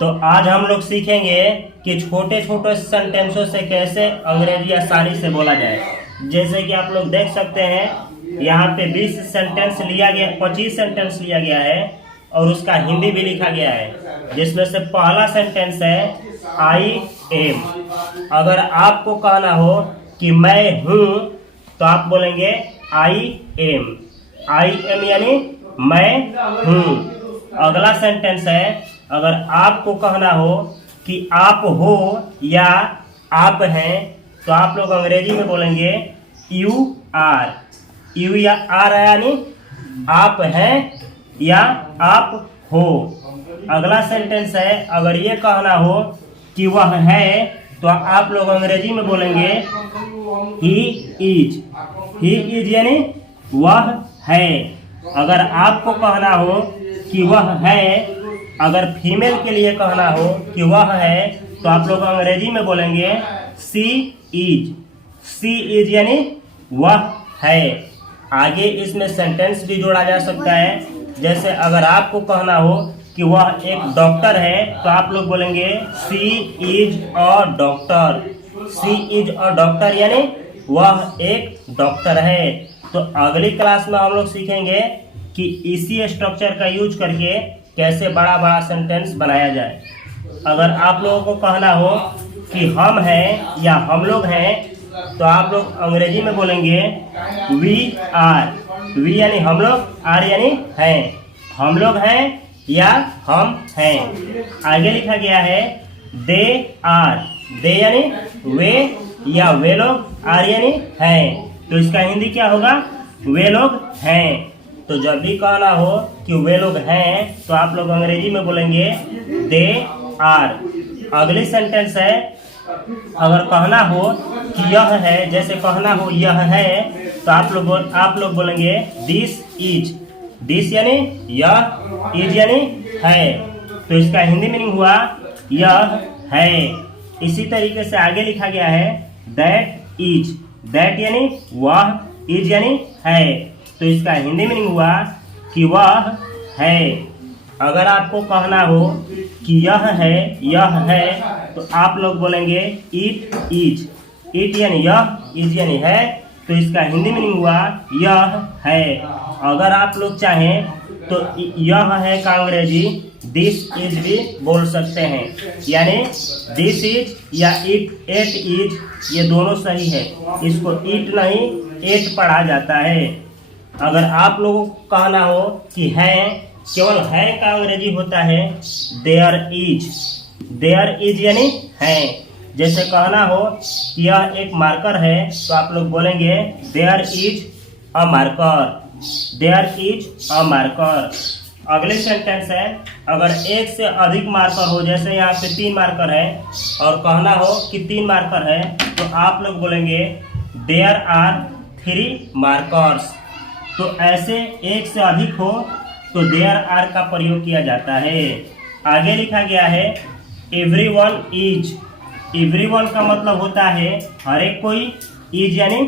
तो आज हम लोग सीखेंगे कि छोटे छोटे सेंटेंसों से कैसे अंग्रेजी आसानी से बोला जाए। जैसे कि आप लोग देख सकते हैं यहाँ पे 20 सेंटेंस लिया गया, 25 सेंटेंस लिया गया है और उसका हिंदी भी लिखा गया है, जिसमें से पहला सेंटेंस है आई एम। अगर आपको कहना हो कि मैं हूँ तो आप बोलेंगे आई एम। आई एम यानी मैं हूँ। अगला सेंटेंस है, अगर आपको कहना हो कि आप हो या आप हैं तो आप लोग अंग्रेजी में बोलेंगे यू आर। यू या आर यानी आप हैं या आप हो। अगला सेंटेंस है, अगर ये कहना हो कि वह है तो आप लोग अंग्रेजी में बोलेंगे ही इज। ही इज यानी वह है। अगर आपको कहना हो कि वह है, अगर फीमेल के लिए कहना हो कि वह है तो आप लोग अंग्रेजी में बोलेंगे सी इज। सी इज यानी वह है। आगे इसमें सेंटेंस भी जोड़ा जा सकता है। जैसे अगर आपको कहना हो कि वह एक डॉक्टर है तो आप लोग बोलेंगे she is a doctor. She is a doctor यानी वह एक डॉक्टर है। तो अगली क्लास में हम लोग सीखेंगे कि इसी स्ट्रक्चर का यूज करके कैसे बड़ा बड़ा सेंटेंस बनाया जाए। अगर आप लोगों को कहना हो कि हम हैं या हम लोग हैं तो आप लोग अंग्रेजी में बोलेंगे वी आर। वी यानी हम लोग, आर यानी हैं। हम लोग हैं या हम हैं। आगे लिखा गया है दे आर। दे यानी वे या वे लोग, आर यानी हैं। तो इसका हिंदी क्या होगा? वे लोग हैं। तो जब भी कहना हो कि वे लोग हैं तो आप लोग अंग्रेजी में बोलेंगे दे आर। अगली सेंटेंस है, अगर कहना हो कि यह है, जैसे कहना हो यह है तो आप लोग बोलेंगे दिस इज। दिस यानी यह, इज यानी है। तो इसका हिंदी मीनिंग हुआ यह है। इसी तरीके से आगे लिखा गया है दैट इज। दैट यानी वह, इज यानी है। तो इसका हिंदी मीनिंग हुआ कि वह है। अगर आपको कहना हो कि यह है तो आप लोग बोलेंगे इट इज। इट यानी यह, इज यानी है। तो इसका हिंदी मीनिंग हुआ यह है। अगर आप लोग चाहें तो यह है का अंग्रेजी दिस इज भी बोल सकते हैं। यानी दिस इज या इट, एट इज, ये दोनों सही है। इसको इट नहीं एट पढ़ा जाता है। अगर आप लोगों को कहना हो कि है, केवल है का अंग्रेजी होता है देयर इज। देयर इज यानी है। जैसे कहना हो कि यह एक मार्कर है तो आप लोग बोलेंगे there is a marker. There is a marker. अगले सेंटेंस है, अगर एक से अधिक मार्कर हो, जैसे यहाँ पे 3 मार्कर है और कहना हो कि 3 मार्कर है तो आप लोग बोलेंगे देयर आर 3 मार्कर्स। तो ऐसे एक से अधिक हो तो देयर आर का प्रयोग किया जाता है। आगे लिखा गया है एवरीवन इज। एवरीवन का मतलब होता है हर एक कोई, इज यानी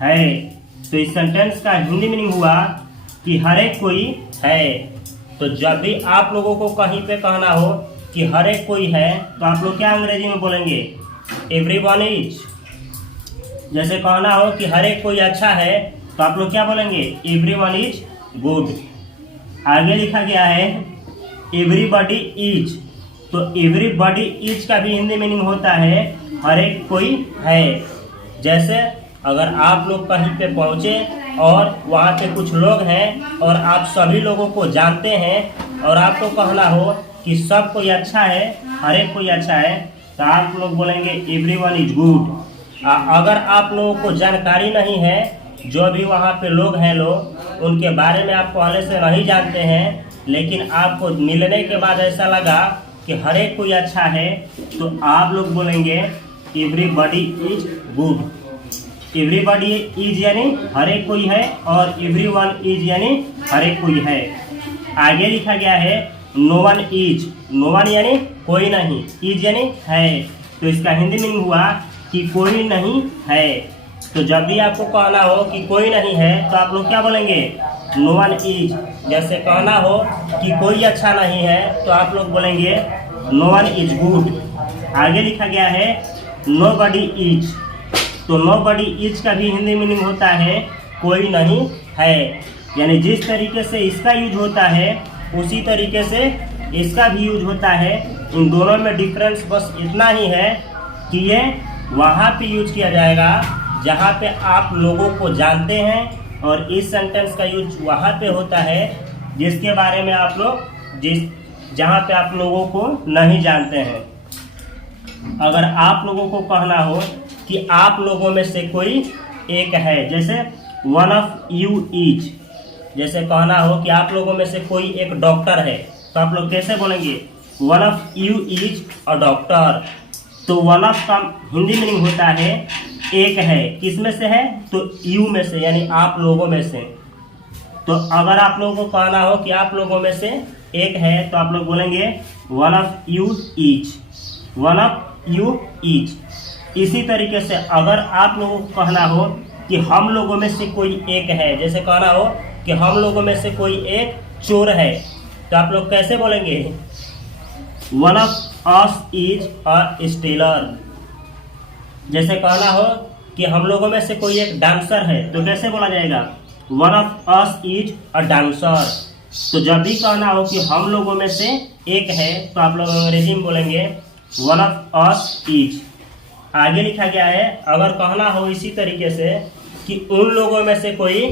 है। तो इस सेंटेंस का हिंदी मीनिंग हुआ कि हर एक कोई है। तो जब भी आप लोगों को कहीं पे कहना हो कि हर एक कोई है तो आप लोग क्या अंग्रेजी में बोलेंगे? Everyone is. जैसे कहना हो कि हर एक कोई अच्छा है तो आप लोग क्या बोलेंगे? Everyone is good. आगे लिखा गया है एवरीबॉडी इज। तो एवरीबॉडी इज का भी हिंदी मीनिंग होता है हर एक कोई है। जैसे अगर आप लोग कहीं पे पहुंचे और वहाँ पे कुछ लोग हैं और आप सभी लोगों को जानते हैं और आपको कहना हो कि सब कोई अच्छा है, हर एक कोई अच्छा है, तो आप लोग बोलेंगे एवरीवन इज गुड। अगर आप लोगों को जानकारी नहीं है, जो भी वहाँ पे लोग हैं उनके बारे में आप पहले से नहीं जानते हैं, लेकिन आपको मिलने के बाद ऐसा लगा कि हर एक कोई अच्छा है, तो आप लोग बोलेंगे everybody is good. Everybody is यानी हर एक कोई है और एवरीवन इज यानी हर एक कोई है। आगे लिखा गया है no one is. No one यानी कोई नहीं, इज यानी है। तो इसका हिंदी मीनिंग हुआ कि कोई नहीं है। तो जब भी आपको कहना हो कि कोई नहीं है तो आप लोग क्या बोलेंगे? No one is. जैसे कहना हो कि कोई अच्छा नहीं है तो आप लोग बोलेंगे नो वन इज गुड। आगे लिखा गया है नो बडी इज, तो नो बडी इज का भी हिंदी मीनिंग होता है कोई नहीं है। यानी जिस तरीके से इसका यूज होता है उसी तरीके से इसका भी यूज होता है। इन दोनों में डिफरेंस बस इतना ही है कि ये वहाँ पे यूज किया जाएगा जहाँ पे आप लोगों को जानते हैं, और इस सेंटेंस का यूज वहाँ पे होता है जिसके बारे में आप लोग जहाँ पे आप लोगों को नहीं जानते हैं। अगर आप लोगों को कहना हो कि आप लोगों में से कोई एक है, जैसे वन ऑफ यू इज, जैसे कहना हो कि आप लोगों में से कोई एक डॉक्टर है, तो आप लोग कैसे बोलेंगे one of you is a doctor. तो वन ऑफ का हिंदी मीनिंग होता है एक है, किस में से है तो यू में से, यानी आप लोगों में से। तो अगर आप लोगों को कहना हो कि आप लोगों में से एक है तो आप लोग बोलेंगे one of you is, one of you is. इसी तरीके से अगर आप लोगों को कहना हो कि हम लोगों में से कोई एक है, जैसे कहना हो कि हम लोगों में से कोई एक चोर है, तो आप लोग कैसे बोलेंगे one of us is a stealer. जैसे कहना हो कि हम लोगों में से कोई एक डांसर है, तो कैसे बोला जाएगा one of us is a dancer. तो जब भी कहना हो कि हम लोगों में से एक है तो आप लोग अंग्रेजी में बोलेंगे वन ऑफ अस इज। आगे लिखा गया है अगर कहना हो इसी तरीके से कि उन लोगों में से कोई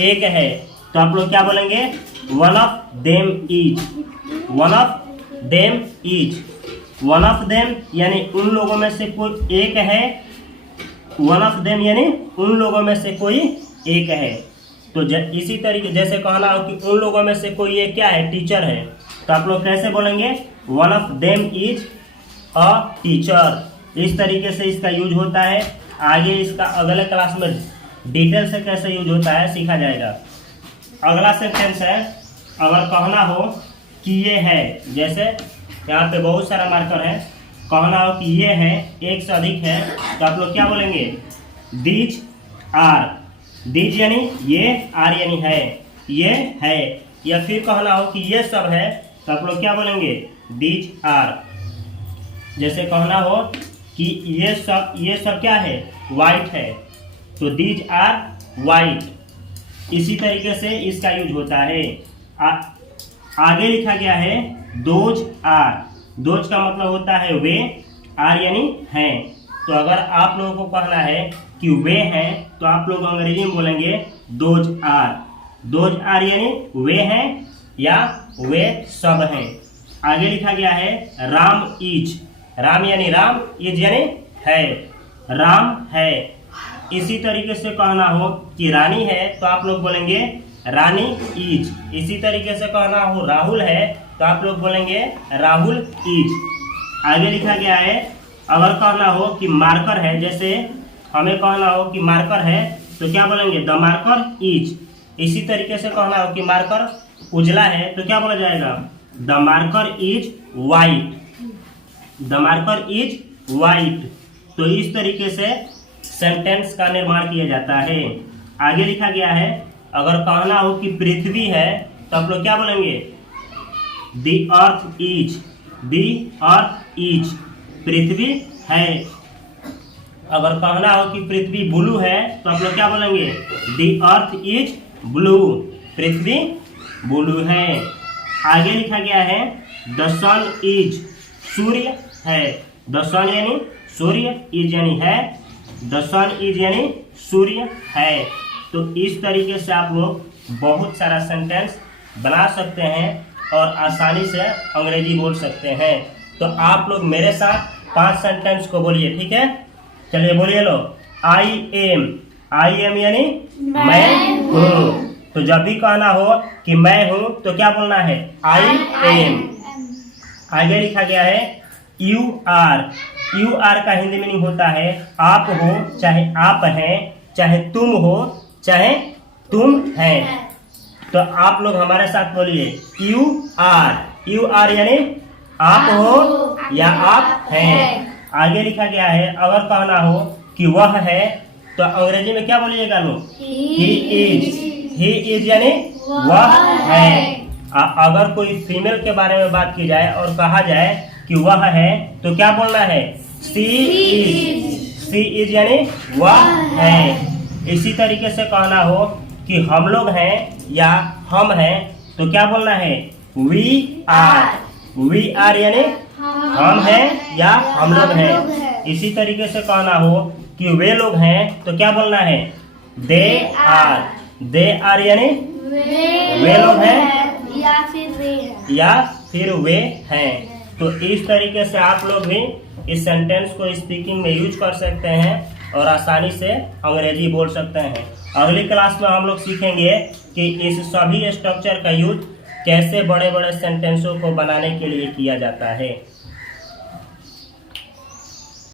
एक है, तो आप लोग क्या बोलेंगे one of them is, one of them is. One of them यानी उन लोगों में से कोई एक है, वन ऑफ देम यानी उन लोगों में से कोई एक है। तो इसी तरीके जैसे कहना हो कि उन लोगों में से कोई एक क्या है टीचर है, तो आप लोग कैसे बोलेंगे one of them is a teacher. इस तरीके से इसका यूज होता है। आगे इसका अगले क्लास में डिटेल से कैसे यूज होता है सीखा जाएगा। अगला सेंटेंस है अगर कहना हो कि ये है, जैसे यहाँ पे बहुत सारा मार्कर है, कहना हो कि ये है एक से अधिक है, तो आप लोग क्या बोलेंगे दीज आर। दीज यानी ये, आर यानी है, ये है। या फिर कहना हो कि ये सब है, तो आप लोग क्या बोलेंगे दीज आर। जैसे कहना हो कि ये सब क्या है वाइट है, तो दीज आर वाइट। इसी तरीके से इसका यूज होता है। आगे लिखा गया है दोज आर। दोज का मतलब होता है वे, आर यानी हैं। तो अगर आप लोगों को कहना है कि वे हैं, तो आप लोग अंग्रेजी में बोलेंगे दोज आर। दोज आर यानी वे हैं या वे सब हैं। आगे लिखा गया है राम इज। राम यानी राम, इज यानी है, राम है। इसी तरीके से कहना हो कि रानी है, तो आप लोग बोलेंगे रानी इज। इसी तरीके से कहना हो राहुल है, तो आप लोग बोलेंगे राहुल इज। आगे लिखा गया है अगर कहना हो कि मार्कर है, जैसे हमें कहना हो कि मार्कर है, तो क्या बोलेंगे द मार्कर इज। इसी तरीके से कहना हो कि मार्कर उजला है, तो क्या बोला जाएगा the marker is white, the marker is white. तो इस तरीके से सेंटेंस का निर्माण किया जाता है। आगे लिखा गया है अगर कहना हो कि पृथ्वी है, तो आप लोग क्या बोलेंगे the earth is, the earth is, पृथ्वी है। अगर कहना हो कि पृथ्वी ब्लू है, तो आप लोग क्या बोलेंगे the earth is blue, Prithvi blue है। आगे लिखा गया है द सन इज, सूर्य है। द सन यानी सूर्य, इज यानी है, द सन इज यानी सूर्य है। तो इस तरीके से आप लोग बहुत सारा सेंटेंस बना सकते हैं और आसानी से अंग्रेजी बोल सकते हैं। तो आप लोग मेरे साथ 5 सेंटेंस को बोलिए, ठीक है? चलिए बोलिए लो। I am. आई एम यानी मैं हूँ। तो जब भी कहना हो कि मैं हूँ तो क्या बोलना है आई एम। आगे लिखा गया है यू आर। यू आर का हिंदी मीनिंग होता है आप हो, चाहे आप हैं, चाहे तुम हो, चाहे तुम हैं। तो आप लोग हमारे साथ बोलिए यू आर। यू आर यानी आप हो या आप हैं। आगे लिखा गया है अगर कहना हो कि वह है, तो अंग्रेजी में क्या बोलिएगा लोग ही इज। ही इज यानी वह है। अगर कोई फीमेल के बारे में बात की जाए और कहा जाए कि वह है तो क्या बोलना है? सी इज। सी इज यानी वह है। इसी तरीके से कहना हो कि हम लोग हैं या हम हैं तो क्या बोलना है? We are. वी आर यानी हम हैं या हम लोग हैं। इसी तरीके से कहना हो कि वे लोग हैं तो क्या बोलना है? They are. दे आर यानी वे लोग हैं या फिर वे हैं। तो इस तरीके से आप लोग भी इस सेंटेंस को स्पीकिंग में यूज कर सकते हैं और आसानी से अंग्रेजी बोल सकते हैं। अगली क्लास में हम लोग सीखेंगे कि इस सभी स्ट्रक्चर का यूज कैसे बड़े बड़े सेंटेंसों को बनाने के लिए किया जाता है।